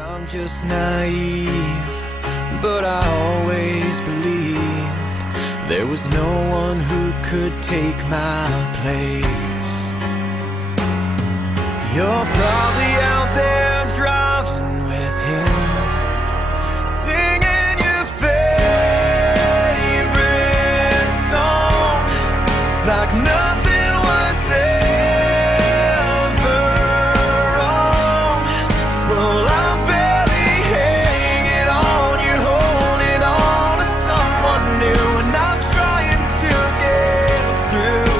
I'm just naive, but I always believed there was no one who could take my place. You're probably out there driving with him, singing your favorite song like nothing was ever wrong. Well, I'm barely hanging on, you're holding on to someone new, and I'm trying to get through,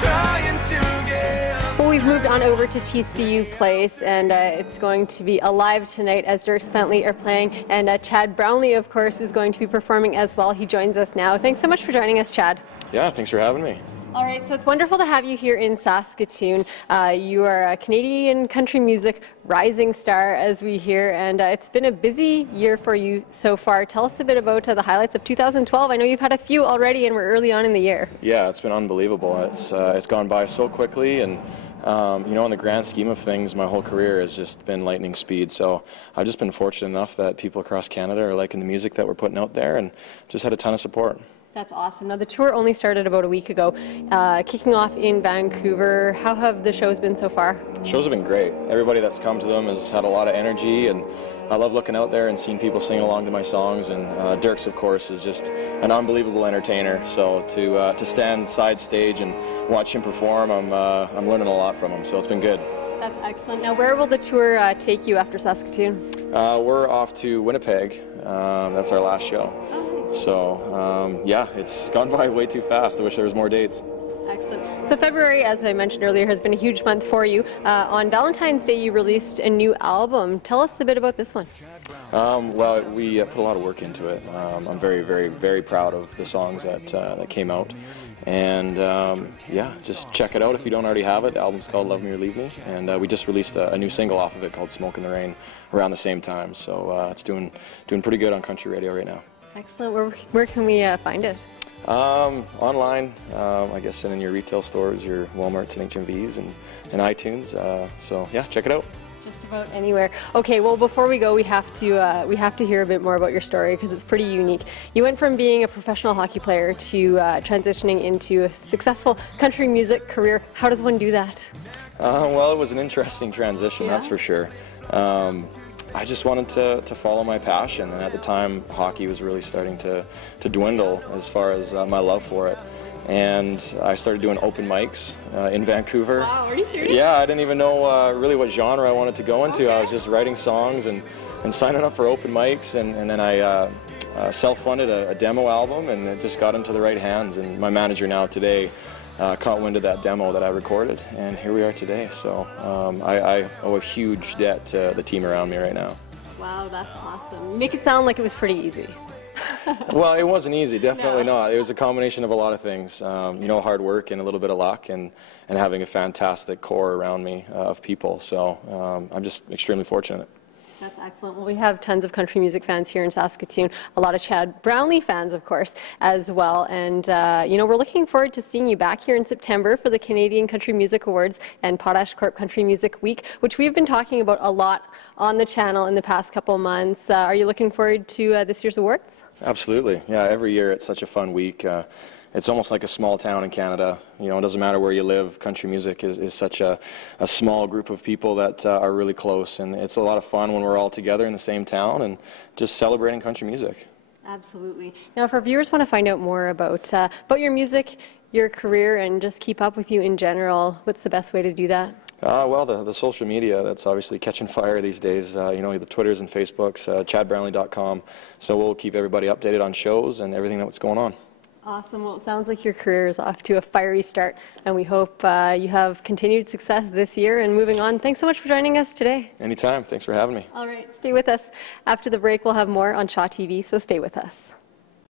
trying to get. Well, we've moved on over to TCU Place, and it's going to be alive tonight as Dirk Bentley are playing, and Chad Brownlee, of course, is going to be performing as well. He joins us now. Thanks so much for joining us, Chad. Yeah, thanks for having me. All right, so it's wonderful to have you here in Saskatoon. You are a Canadian country music rising star, as we hear, and it's been a busy year for you so far. Tell us a bit about the highlights of 2012. I know you've had a few already, and we're early on in the year. Yeah, it's been unbelievable. It's gone by so quickly, and you know, in the grand scheme of things, my whole career has just been lightning speed. So I've just been fortunate enough that people across Canada are liking the music that we're putting out there, and just had a ton of support. That's awesome. Now, the tour only started about a week ago, kicking off in Vancouver. How have the shows been so far? Shows have been great. Everybody that's come to them has had a lot of energy, and I love looking out there and seeing people singing along to my songs. And Dirk's, of course, is just an unbelievable entertainer. So to stand side stage and watch him perform, I'm learning a lot from him. So it's been good. That's excellent. Now, where will the tour take you after Saskatoon? We're off to Winnipeg. That's our last show. Oh. So, yeah, it's gone by way too fast. I wish there was more dates. Excellent. So February, as I mentioned earlier, has been a huge month for you. On Valentine's Day, you released a new album. Tell us a bit about this one. Well, we put a lot of work into it. I'm very, very, very proud of the songs that came out. And yeah, just check it out if you don't already have it. The album's called Love Me or Leave Me, and we just released a new single off of it called Smoke in the Rain around the same time. So it's doing pretty good on country radio right now. Excellent. Where can we find it? Online, I guess, and in your retail stores, your Walmarts and HMVs and iTunes. So yeah, check it out. Just about anywhere. Okay, well, before we go, we have to hear a bit more about your story, because it's pretty unique. You went from being a professional hockey player to transitioning into a successful country music career. How does one do that? Well, it was an interesting transition, that's for sure. I just wanted to follow my passion, and at the time hockey was really starting to dwindle as far as my love for it. And I started doing open mics in Vancouver. Wow, are you serious? Yeah, I didn't even know really what genre I wanted to go into. Okay. I was just writing songs and signing up for open mics, and then I self-funded a demo album, and it just got into the right hands. And my manager now today caught wind of that demo that I recorded, and here we are today. So I owe a huge debt to the team around me right now. Wow, that's awesome. You make it sound like it was pretty easy. Well, it wasn't easy, definitely No. not. It was a combination of a lot of things, you know, hard work and a little bit of luck, and having a fantastic core around me of people. So I'm just extremely fortunate. That's excellent. Well, we have tons of country music fans here in Saskatoon, a lot of Chad Brownlee fans, of course, as well. And, you know, we're looking forward to seeing you back here in September for the Canadian Country Music Awards and Potash Corp Country Music Week, which we've been talking about a lot on the channel in the past couple months. Are you looking forward to this year's awards? Absolutely. Yeah, every year it's such a fun week. It's almost like a small town in Canada. You know, it doesn't matter where you live. Country music is such a small group of people that are really close, and it's a lot of fun when we're all together in the same town and just celebrating country music. Absolutely. Now, if our viewers want to find out more about your music, your career, and just keep up with you in general, what's the best way to do that? Well, the social media, that's obviously catching fire these days. You know, the Twitters and Facebooks, chadbrownlee.com. So we'll keep everybody updated on shows and everything that's going on. Awesome. Well, it sounds like your career is off to a fiery start, and we hope you have continued success this year and moving on. Thanks so much for joining us today. Anytime. Thanks for having me. All right. Stay with us. After the break, we'll have more on Shaw TV, so stay with us.